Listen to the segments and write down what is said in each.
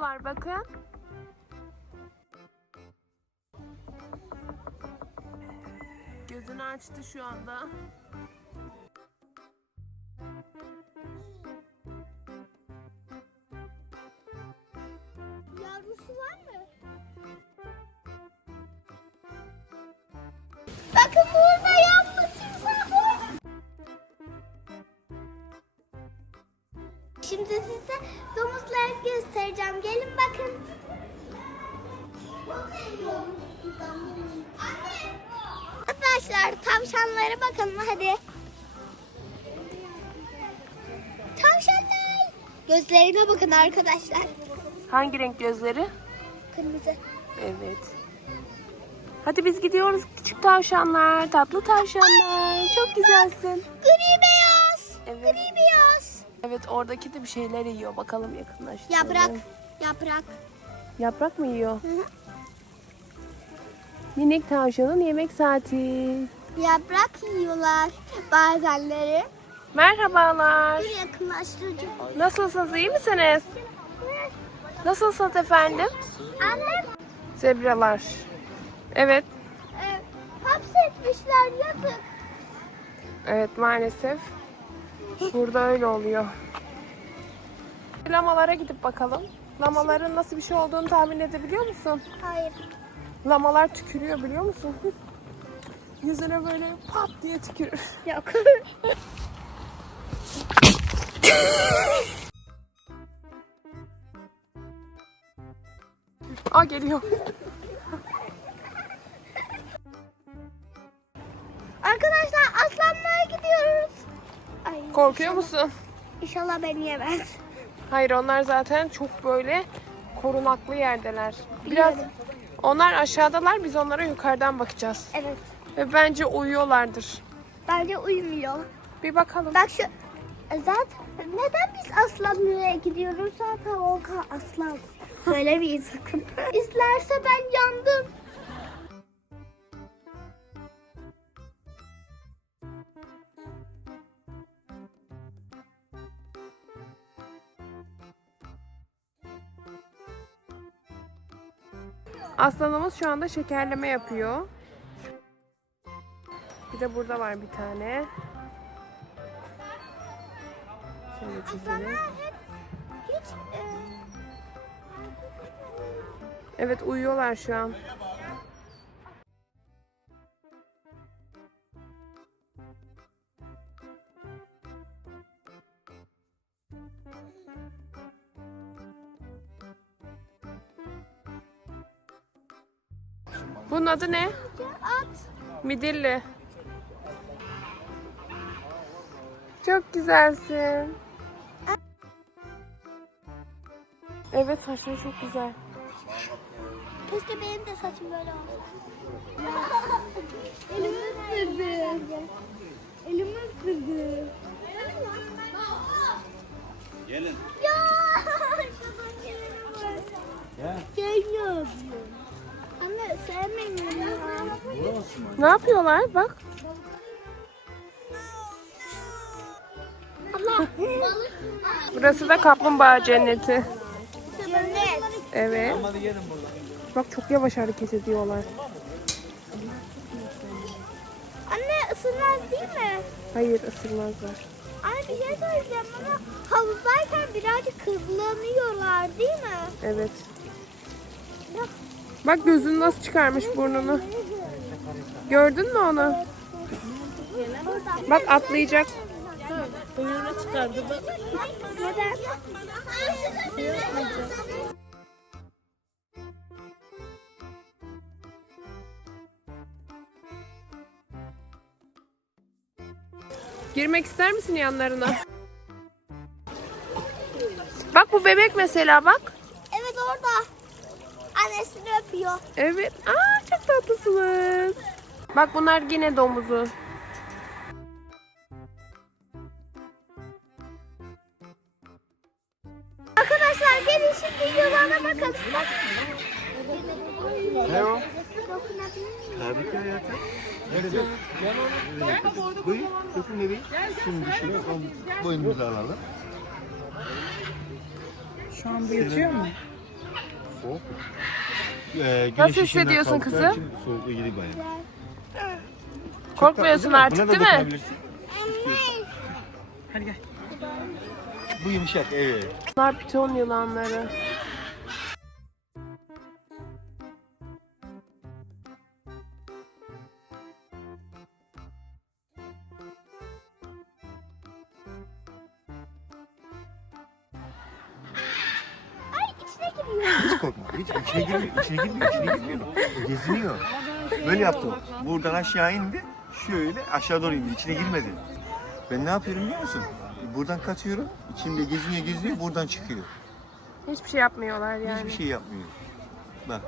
uyuyorlar bakın. Gözünü açtı şu anda. Yavrusu var mı? Bakın burada Arkadaşlar tavşanlara bakalım hadi. Tavşanlar. Gözlerine bakın arkadaşlar. Hangi renk gözleri? Kırmızı. Evet. Hadi biz gidiyoruz küçük tavşanlar, tatlı tavşanlar. Çok güzelsin. Gri beyaz. Evet. Gri beyaz. Evet oradaki de bir şeyler yiyor. Bakalım yakınlaştıralım. Yaprak. Yaprak. Yaprak mı yiyor? Hı hı. Minik tavşanın yemek saati. Yaprak yiyorlar bazenleri. Merhabalar. Bir yakınlaştırıcı. Nasılsınız? iyi misiniz? Nasılsınız efendim? Annem Zebralar. Evet. e, hapsetmişler yazık. Evet maalesef. Burada öyle oluyor. Lamalara gidip bakalım. Lamaların nasıl bir şey olduğunu tahmin edebiliyor musun? Hayır. Lamalar tükürüyor biliyor musun? Yüzüne böyle pat diye tükürür. Yok. Aa geliyor. Arkadaşlar aslanlara gidiyoruz. Ay, Korkuyor musun? İnşallah beni yemez. Hayır onlar zaten çok böyle korunaklı yerdeler. Biraz Biliyorum. Onlar aşağıdalar biz onlara yukarıdan bakacağız. Evet. Ve bence uyuyorlardır. Bence uyumuyor. Bir bakalım. Bak şu zaten neden biz aslanlara gidiyoruz? Zaten o ka- aslan. Söylemeyin sakın. İzlerse ben yandım. Aslanımız şu anda şekerleme yapıyor. Bir de burada var bir tane. Şöyle çizelim. E, Evet uyuyorlar şu an. Bunun adı ne? at. Midilli. Çok güzelsin. Evet saçları çok güzel. Keşke benim de saçım böyle olsa. Elimi ısırdı. Elimi ısırdı. Gelin. Ya! Gelmiyor. Anne sevmiyorum ya. Ne yapıyorlar? Bak. Burası da kaplumbağa cenneti. Cennet. Evet. Bak çok yavaş hareket ediyorlar. Anne ısırmaz değil mi? Hayır ısırmazlar. Anne bir şey söyleyeceğim ama havuzdayken birazcık hızlanıyorlar değil mi? Evet. Bak gözünü nasıl çıkarmış burnunu. Gördün mü onu? Bak atlayacak. Neden? Girmek ister misin yanlarına? Bak bu bebek mesela bak. Annesini öpüyor. Evet. Aa çok tatlısınız. Bak bunlar yine domuzu. Arkadaşlar gelin şimdi yılana bakalım. Bak. Ne o? Tabii ki hayatım. Nerede? Buyur. Dokun nereye? Şimdi şunu boynumuza alalım. Şu anda yatıyor mu? soğuk. Ee, güneş Nasıl hissediyorsun kızım? için Soğukla ilgili bayağı. Çok Korkmuyorsun tatlı artık Buna da değil mi? dokunabilirsin. Hadi gel. Bu yumuşak evet. Bunlar piton yılanları. Korkma. Hiç içine girmiyor. İçine girmiyor. İçine girmiyor. Geziniyor. Böyle yaptı o. Buradan aşağı indi. Şöyle aşağı doğru indi. İçine girmedi. Ben ne yapıyorum biliyor musun? Buradan kaçıyorum. İçinde geziniyor geziniyor. Buradan çıkıyor. Hiçbir şey yapmıyorlar yani. Hiçbir şey yapmıyor. Bak.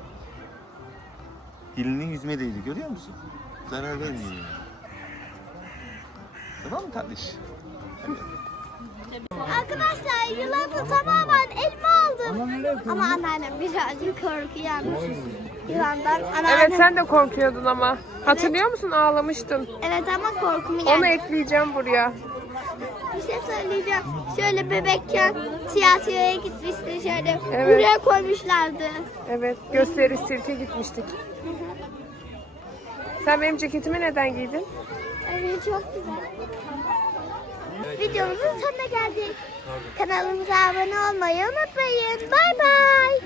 Dilinin yüzüme değdi. Görüyor musun? Zarar vermiyor. Tamam mı kardeş? Arkadaşlar yılanı tamamen elime aldım. Ama anneannem birazcık korkuyor. Yılandan anneannem. Evet sen de korkuyordun ama. Hatırlıyor musun ağlamıştın. Evet ama korkumu Onu yendi. ekleyeceğim buraya. Bir şey söyleyeceğim. Şöyle bebekken tiyatroya gitmişti şöyle. Evet. Buraya koymuşlardı. Evet gösteri sirke gitmiştik. Sen benim ceketimi neden giydin? Evet çok güzel. Videomuzun sonuna geldik. Kanalımıza abone olmayı unutmayın. Bay bay.